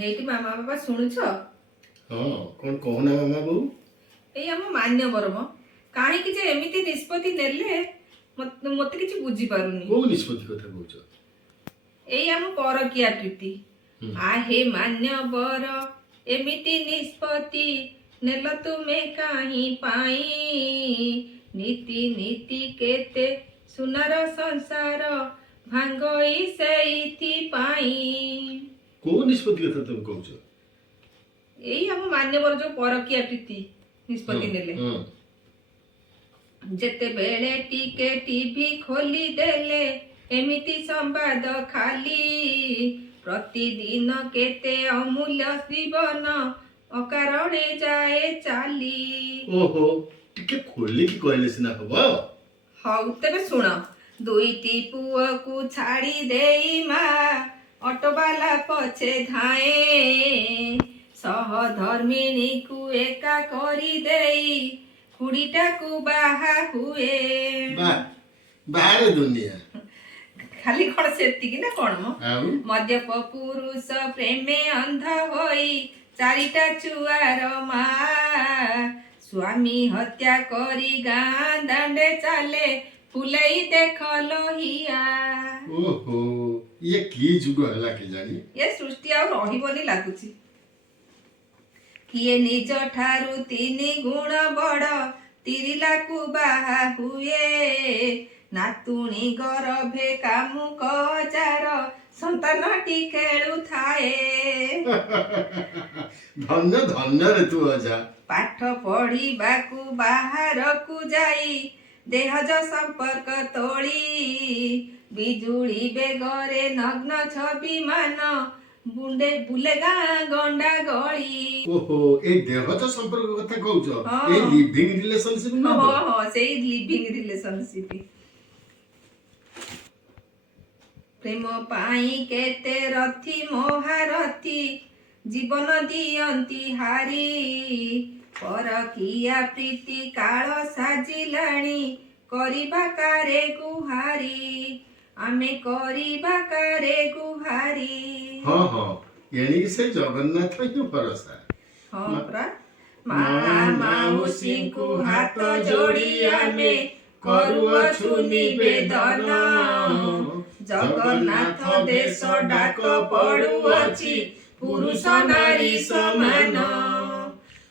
ହେଇଟି मामा बाबा शुणुछ हाँ कौन कहना मामा बहू एई हम मान्यवर म काहे कि जे एमिति निष्पत्ति नेले मते किछि बुझी पारुनी को निष्पत्ति कथा कहउछ एई हम परकिया प्रीति आ हे मान्यवर एमिति निष्पत्ति नेल तुमे काहे पाई नीति नीति केते सुनर संसार भांगई सेइथि पाई को निष्पत्ति कथा तुम कहउछ एई हम मान्यवर जो परकिया प्रीति निष्पत्ति नेले जेते बेले टिके टीवी खोली देले एमिति संवाद खाली प्रतिदिन केते अमूल्य जीवन अकारणे जाए चाली ओहो टिके खोली की कहले सिना हबो हौ तेबे सुण दुईटी पुओ को छाड़ी देई मा ऑटोवाला पछे धाए सहधर्मिणी को एका करी देई खुड़ीटा को बाहा हुए बाहर दुनिया खाली कौन सेती ना कौन मो आउ मद्यप पुरुष प्रेमे अंध होई चारिटा चुआर मा स्वामी हत्या करी गाँ दांडे चाले फुलई देख लोहिया ओहो ये की जुग हला के जानी ये सृष्टि आ रहिबनी लागुची किए निज ठारू तीनी गुण बड़ तिरिला को बाहा हुए नातुणी गरभे कामु कजार संतानटी खेलु थाए धन्य धन्य रे तू अजा पाठ पढ़िबाकू बाहरकू जाई देहज संपर्क तोड़ी बिजुली बेगरे नग्न छवि मान बुंडे बुले गाँ गंडा गली ओहो ए देहज संपर्क कथा कहउछ ए लिविंग रिलेशनशिप न हां सेई लिविंग रिलेशनशिप प्रेम पाई केते रथी महारथी जीवन दियंती हारी परकिया प्रीति काल साजिलाणी करिबा कारे गुहारी आमे करिबा कारे गुहारी हाँ हाँ यानी से जगन्नाथ ही भरोसा हाँ प्रा माउसी को हाथ जोड़ी आमे करुअछु निवेदन जगन्नाथ देश डाक पड़ुअछि पुरुष नारी समान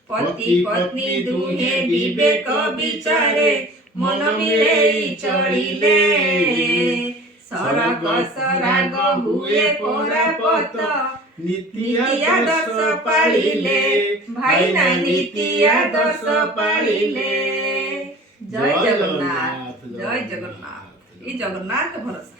पति पत्नी दुहे विवेक विचारे मन मिलेई चलिले सरग सराग हुए परापत नीति आदर्श पालिले भाई ना नीति आदर्श पालिले जय जगन्नाथ जय जगन्नाथ ये जगन्नाथ भरोसा।